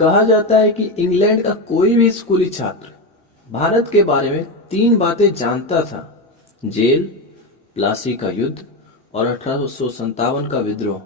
कहा जाता है कि इंग्लैंड का कोई भी स्कूली छात्र भारत के बारे में तीन बातें जानता था: जेल, प्लासी का युद्ध और 1857 का विद्रोह।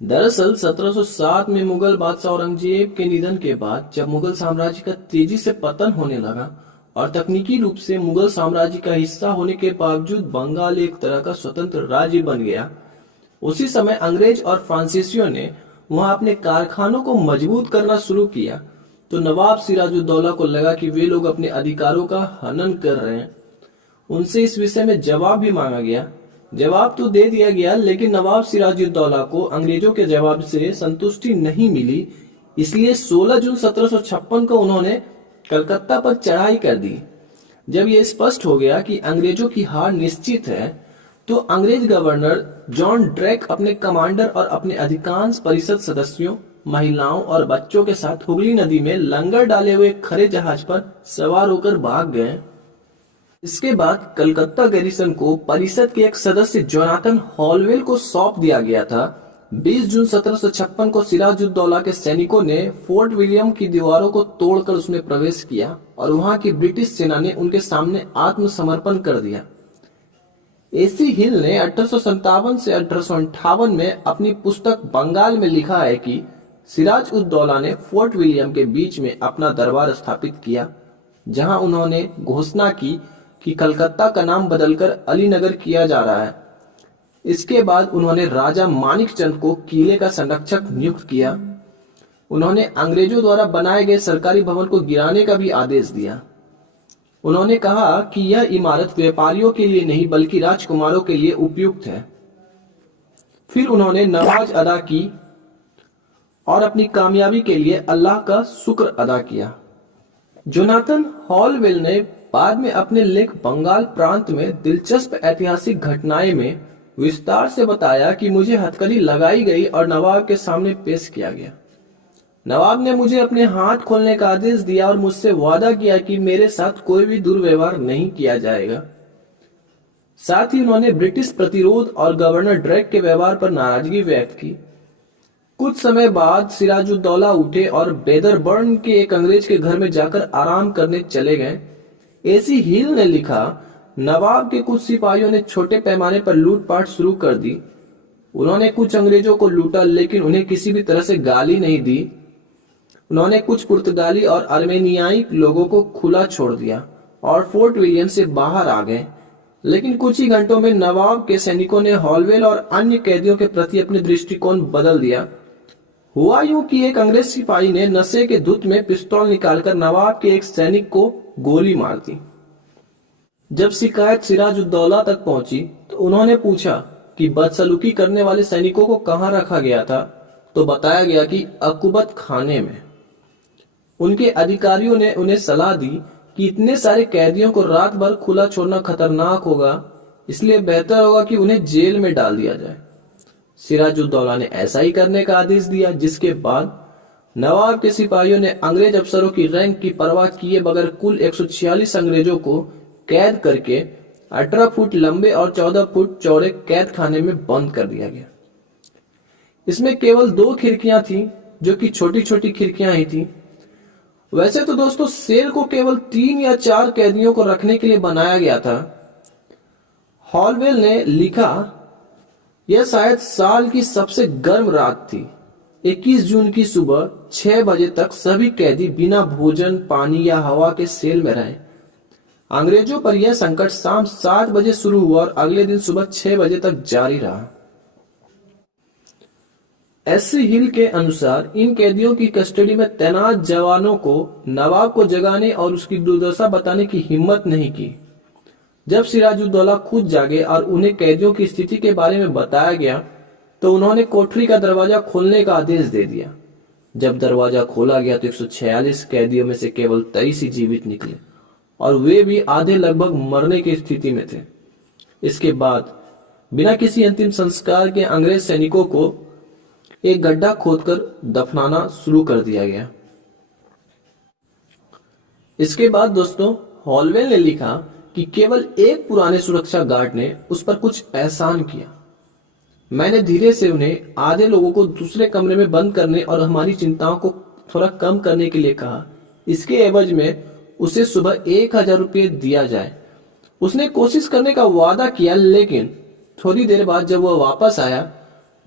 दरअसल 1707 में मुगल बादशाह औरंगजेब के निधन के बाद जब मुगल साम्राज्य का तेजी से पतन होने लगा और तकनीकी रूप से मुगल साम्राज्य का हिस्सा होने के बावजूद बंगाल एक तरह का स्वतंत्र राज्य बन गया, उसी समय अंग्रेज और फ्रांसीसियों ने वहां अपने कारखानों को मजबूत करना शुरू किया। तो नवाब सिराजुद्दौला को लगा कि वे लोग अपने अधिकारों का हनन कर रहे हैं। उनसे इस विषय में जवाब भी मांगा गया। जवाब तो दे दिया गया, लेकिन नवाब सिराजुद्दौला को अंग्रेजों के जवाब से संतुष्टि नहीं मिली। इसलिए 16 जून 1756 को उन्होंने कलकत्ता पर चढ़ाई कर दी। जब यह स्पष्ट हो गया कि अंग्रेजों की हार निश्चित है, तो अंग्रेज गवर्नर जॉन ड्रेक अपने कमांडर और अपने अधिकांश परिषद सदस्यों, महिलाओं और बच्चों के साथ हुगली नदी में लंगर डाले हुए खरे जहाज पर सवार होकर भाग गए। इसके बाद कलकत्ता गैरिसन को परिषद के एक सदस्य जोनाथन हॉलवेल को सौंप दिया गया था। 20 जून 1756 को सिराजुद्दौला के सैनिकों ने फोर्ट विलियम की दीवारों को तोड़कर उसमें प्रवेश किया और वहां की ब्रिटिश सेना ने उनके सामने आत्मसमर्पण कर दिया। एसी हिल ने 1857 से 1858 में अपनी पुस्तक बंगाल में लिखा है कि सिराजुद्दौला ने फोर्ट विलियम के बीच में अपना दरबार स्थापित किया, जहां उन्होंने घोषणा की कि कलकत्ता का नाम बदलकर अलीनगर किया जा रहा है। इसके बाद उन्होंने राजा मानिकचंद को किले का संरक्षक नियुक्त किया। उन्होंने अंग्रेजों द्वारा बनाए गए सरकारी भवन को गिराने का भी आदेश दिया। उन्होंने कहा कि यह इमारत व्यापारियों के लिए नहीं बल्कि राजकुमारों के लिए उपयुक्त है। फिर उन्होंने नमाज अदा की और अपनी कामयाबी के लिए अल्लाह का शुक्र अदा किया। जोनाथन हॉलवेल ने बाद में अपने लेख बंगाल प्रांत में दिलचस्प ऐतिहासिक घटनाएं में विस्तार से बताया कि मुझे हथकड़ी लगाई गई और नवाब के सामने पेश किया गया। नवाब ने मुझे अपने हाथ खोलने का आदेश दिया और मुझसे वादा किया कि मेरे साथ कोई भी दुर्व्यवहार नहीं किया जाएगा। साथ ही उन्होंने ब्रिटिश प्रतिरोध और गवर्नर ड्रेक के व्यवहार पर नाराजगी व्यक्त की। कुछ समय बाद सिराजुद्दौला उठे और बेदरबर्न के एक अंग्रेज के घर में जाकर आराम करने चले गए। एसी हिल ने लिखा, नवाब के कुछ सिपाहियों ने छोटे पैमाने पर लूटपाट शुरू कर दी। उन्होंने कुछ अंग्रेजों को लूटा, लेकिन उन्हें किसी भी तरह से गाली नहीं दी। उन्होंने कुछ पुर्तगाली और आर्मेनियाई लोगों को खुला छोड़ दिया और फोर्ट विलियम से बाहर आ गए। लेकिन कुछ ही घंटों में नवाब के सैनिकों ने हॉलवेल और अन्य कैदियों के प्रति अपने दृष्टिकोण बदल दिया। हुआ यूं कि एक अंग्रेज सिपाही ने नशे के धुत में पिस्तौल निकालकर नवाब के एक सैनिक को गोली मार दी। जब शिकायत सिराजुद्दौला तक पहुंची तो उन्होंने पूछा कि बदसलूकी करने वाले सैनिकों को कहां रखा गया था, तो बताया गया कि अकुबत खाने में। उनके अधिकारियों ने उन्हें सलाह दी कि इतने सारे कैदियों को रात भर खुला छोड़ना खतरनाक होगा, इसलिए बेहतर होगा कि उन्हें जेल में डाल दिया जाए। सिराजुद्दौला ने ऐसा ही करने का आदेश दिया, जिसके बाद नवाब के सिपाहियों ने अंग्रेज अफसरों की रैंक की परवाह किए बगैर कुल 146 अंग्रेजों को कैद करके 18 फुट लंबे और 14 फुट चौड़े कैद खाने में बंद कर दिया गया। इसमें केवल 2 खिड़कियां थीं, जो कि छोटी छोटी खिड़कियां ही थीं। वैसे तो दोस्तों सेल को केवल 3 या 4 कैदियों को रखने के लिए बनाया गया था। हॉलवेल ने लिखा, यह शायद साल की सबसे गर्म रात थी। 21 जून की सुबह 6 बजे तक सभी कैदी बिना भोजन, पानी या हवा के सेल में रहे। अंग्रेजों पर यह संकट शाम 7 बजे शुरू हुआ और अगले दिन सुबह 6 बजे तक जारी रहा। एसी हिल के अनुसार इन कैदियों की कस्टडी में तैनात जवानों को नवाब को जगाने और उसकी दुर्दशा बताने की हिम्मत नहीं की। जब सिराजुद्दौला खुद जागे और उन्हें कैदियों की स्थिति के बारे में बताया गया, तो उन्होंने कोठरी का दरवाजा खोलने का आदेश दे दिया। जब दरवाजा खोला गया तो 146 कैदियों में से केवल 23 ही जीवित निकले और वे भी आधे लगभग मरने की स्थिति में थे। इसके बाद बिना किसी अंतिम संस्कार के अंग्रेज सैनिकों को एक गड्ढा खोदकर दफनाना शुरू कर दिया गया। इसके बाद दोस्तों हॉलवेल ने लिखा कि केवल एक पुराने सुरक्षा गार्ड ने उस पर कुछ एहसान किया। मैंने धीरे से उन्हें आधे लोगों को दूसरे कमरे में बंद करने और हमारी चिंताओं को थोड़ा कम करने के लिए कहा। इसके एवज में उसे सुबह 1,000 रुपये दिया जाए। उसने कोशिश करने का वादा किया, लेकिन थोड़ी देर बाद जब वह वापस आया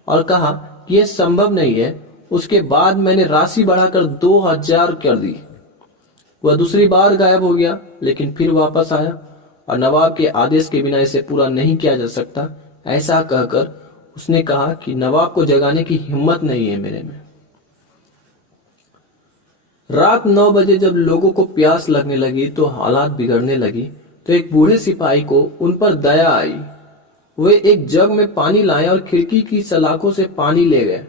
और कहा कि यह संभव नहीं है, उसके बाद मैंने राशि बढ़ाकर 2,000 कर दी। वह दूसरी बार गायब हो गया, लेकिन फिर वापस आया और नवाब के आदेश के बिना इसे पूरा नहीं किया जा सकता, ऐसा कहकर उसने कहा कि नवाब को जगाने की हिम्मत नहीं है मेरे में। रात 9 बजे जब लोगों को प्यास लगने लगी तो हालात बिगड़ने लगी, तो एक बूढ़े सिपाही को उन पर दया आई। वे एक जग में पानी लाए और खिड़की की सलाखों से पानी ले गए।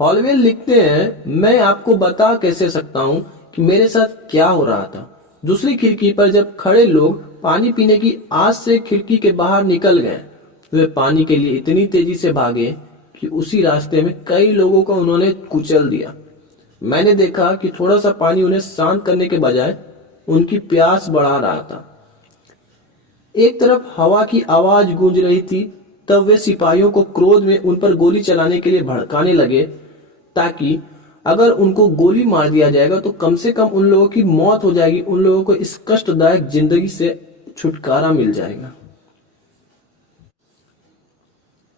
हॉलवेल लिखते हैं, मैं आपको बता कैसे सकता हूं कि मेरे साथ क्या हो रहा था। दूसरी खिड़की पर जब खड़े लोग पानी पीने की आस से खिड़की के बाहर निकल गए, वे पानी के लिए इतनी तेजी से भागे कि उसी रास्ते में कई लोगों को उन्होंने कुचल दिया। मैंने देखा कि थोड़ा सा पानी उन्हें शांत करने के बजाय उनकी प्यास बढ़ा रहा था। एक तरफ हवा की आवाज गूंज रही थी, तब वे सिपाहियों को क्रोध में उन पर गोली चलाने के लिए भड़काने लगे, ताकि अगर उनको गोली मार दिया जाएगा तो कम से कम उन लोगों की मौत हो जाएगी, उन लोगों को इस कष्टदायक जिंदगी से छुटकारा मिल जाएगा।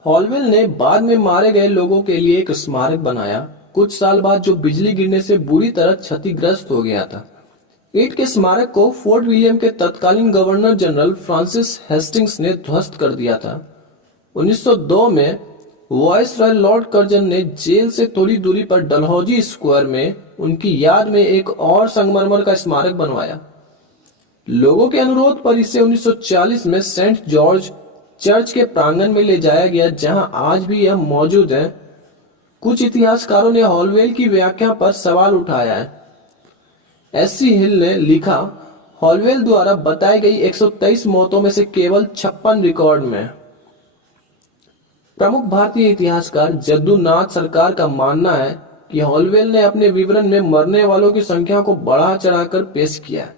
हॉलवेल ने बाद में मारे गए लोगों के लिए एक स्मारक बनाया, कुछ साल बाद, जो बिजली गिरने से बुरी तरह क्षतिग्रस्त हो गया था। ईंट के स्मारक को फोर्ट विलियम के तत्कालीन गवर्नर जनरल फ्रांसिस हेस्टिंग्स ने ध्वस्त कर दिया था। 1902 में वायसरॉय लॉर्ड कर्जन ने जेल से थोड़ी दूरी पर डलहौजी स्क्वायर में उनकी याद में एक और संगमरमर का स्मारक बनवाया। लोगों के अनुरोध पर इसे 1940 में सेंट जॉर्ज चर्च के प्रांगण में ले जाया गया, जहां आज भी यह मौजूद है। कुछ इतिहासकारों ने हॉलवेल की व्याख्या पर सवाल उठाया है। एस.सी. हिल ने लिखा, हॉलवेल द्वारा बताई गई 123 मौतों में से केवल 56 रिकॉर्ड में। प्रमुख भारतीय इतिहासकार जद्दूनाथ सरकार का मानना है कि हॉलवेल ने अपने विवरण में मरने वालों की संख्या को बढ़ा चढ़ाकर पेश किया।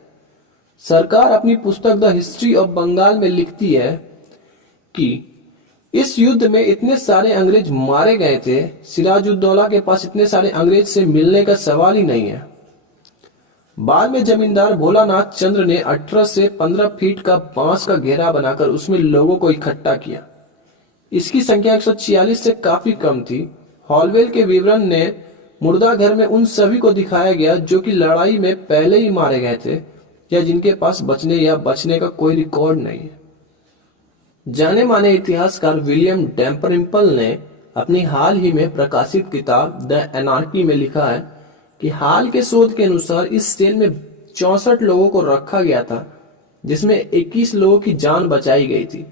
सरकार अपनी पुस्तक द हिस्ट्री ऑफ बंगाल में लिखती है कि इस युद्ध में इतने सारे अंग्रेज मारे गए थे, सिराजुद्दौला के पास इतने सारे अंग्रेज से मिलने का सवाल ही नहीं है। बाद में जमींदार भोलानाथ चंद्र ने 18 से 15 फीट का बांस का घेरा बनाकर उसमें लोगों को इकट्ठा किया। इसकी संख्या 146 से काफी कम थी। हॉलवेल के विवरण ने मुर्दा घर में उन सभी को दिखाया गया जो कि लड़ाई में पहले ही मारे गए थे या जिनके पास बचने या बचने का कोई रिकॉर्ड नहीं है। जाने माने इतिहासकार विलियम डैल्रिम्पल ने अपनी हाल ही में प्रकाशित किताब द एनार्की में लिखा है कि हाल के शोध के अनुसार इस सेल में 64 लोगों को रखा गया था, जिसमें 21 लोगों की जान बचाई गई थी।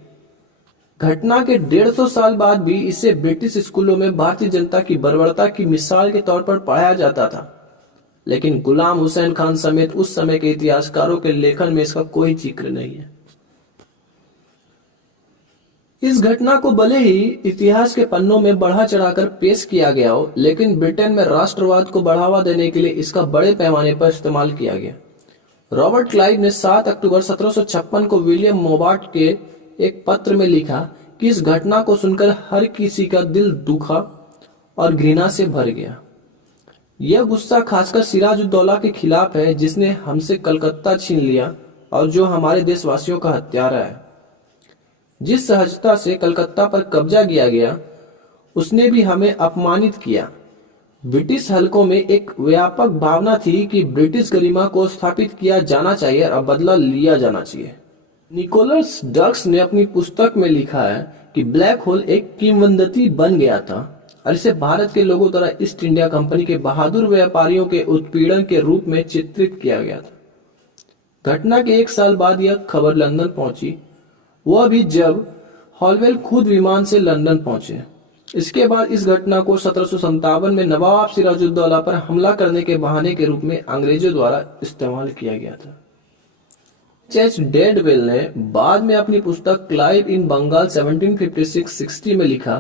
घटना के 150 साल बाद भी इसे ब्रिटिश स्कूलों में भारतीय जनता की बर्बरता की मिसाल के तौर पर पढ़ाया जाता था, लेकिन गुलाम हुसैन खान समेत उस समय के इतिहासकारों के लेखन में इसका कोई जिक्र नहीं है। इस घटना को भले ही इतिहास के पन्नों में बढ़ा चढ़ाकर पेश किया गया हो, लेकिन ब्रिटेन में राष्ट्रवाद को बढ़ावा देने के लिए इसका बड़े पैमाने पर इस्तेमाल किया गया। रॉबर्ट क्लाइव ने 7 अक्टूबर 1756 को विलियम मोबार्ट के एक पत्र में लिखा कि इस घटना को सुनकर हर किसी का दिल दुखा और घृणा से भर गया। यह गुस्सा खासकर सिराजुद्दौला के खिलाफ है, जिसने हमसे कलकत्ता छीन लिया और जो हमारे देशवासियों का हत्यारा है। जिस सहजता से कलकत्ता पर कब्जा किया गया, उसने भी हमें अपमानित किया। ब्रिटिश हलकों में एक व्यापक भावना थी कि ब्रिटिश गरिमा को स्थापित किया जाना चाहिए और बदला लिया जाना चाहिए। निकोलस डक्स ने अपनी पुस्तक में लिखा है कि ब्लैक होल एक किंवदंती बन गया था और इसे भारत के लोगों द्वारा ईस्ट इंडिया कंपनी के बहादुर व्यापारियों के उत्पीड़न के रूप में चित्रित किया गया था। घटना के 1 साल बाद यह खबर लंदन पहुंची, वह भी जब हॉलवेल खुद विमान से लंदन पहुंचे। इसके बाद इस घटना को 1757 में नवाब सिराजुद्दौला पर हमला करने के बहाने के रूप में अंग्रेजों द्वारा इस्तेमाल किया गया था। एच डेडवेल ने बाद में अपनी पुस्तक क्लाइव इन बंगाल 1756-60 में लिखा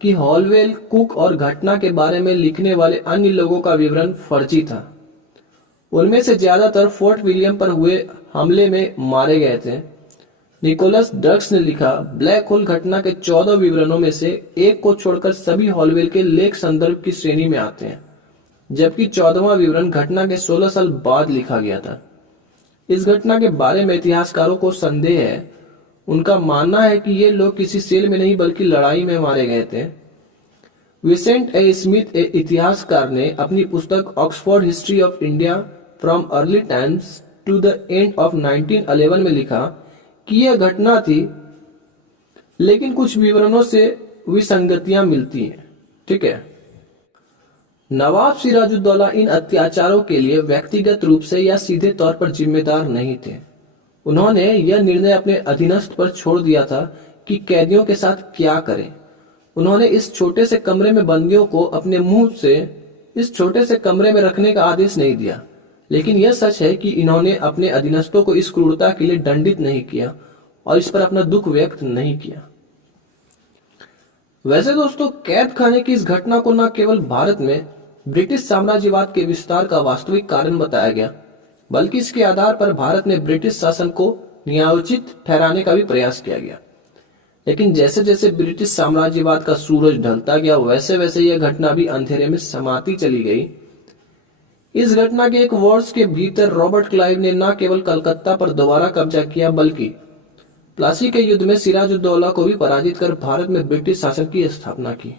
कि हॉलवेल, कुक और घटना के बारे में लिखने वाले अन्य लोगों का विवरण फर्जी था। उनमें से ज्यादातर फोर्ट विलियम पर हुए हमले में मारे गए थे। निकोलस डक्स ने लिखा, ब्लैक होल घटना के 14 विवरणों में से एक को छोड़कर सभी हॉलवेल के लेख संदर्भ की श्रेणी में आते हैं। जबकि 14वां विवरण घटना के 16 साल बाद लिखा गया था। इस घटना के बारे में इतिहासकारों को संदेह है। उनका मानना है कि ये लोग किसी सेल में नहीं बल्कि लड़ाई में मारे गए थे। विसेंट ए स्मिथ, एक इतिहासकार, ने अपनी पुस्तक Oxford History of India from early times to the end of 1911 में लिखा कि यह घटना थी, लेकिन कुछ विवरणों से विसंगतियां मिलती हैं। ठीक है। नवाब सिराजुद्दौला इन अत्याचारों के लिए व्यक्तिगत रूप से या सीधे तौर पर जिम्मेदार नहीं थे। उन्होंने यह निर्णय अपने अधीनस्थ पर छोड़ दिया था कि कैदियों के साथ क्या करें। उन्होंने इस छोटे से कमरे में बंदियों को अपने मुंह से इस छोटे से कमरे में रखने का आदेश नहीं दिया, लेकिन यह सच है कि इन्होंने अपने अधीनस्थों को इस क्रूरता के लिए दंडित नहीं किया और इस पर अपना दुख व्यक्त नहीं किया। वैसे दोस्तों, कैद खाने की इस घटना को न केवल भारत में ब्रिटिश साम्राज्यवाद के विस्तार का वास्तविक कारण बताया गया, बल्कि इसके आधार पर भारत में ब्रिटिश शासन को न्यायोचित ठहराने का भी प्रयास किया गया। लेकिन जैसे जैसे ब्रिटिश साम्राज्यवाद का सूरज ढलता गया, वैसे वैसे यह घटना भी अंधेरे में समाती चली गई। इस घटना के एक वर्ष के भीतर रॉबर्ट क्लाइव ने न केवल कलकत्ता पर दोबारा कब्जा किया, बल्कि प्लासी के युद्ध में सिराजुद्दौला को भी पराजित कर भारत में ब्रिटिश शासन की स्थापना की।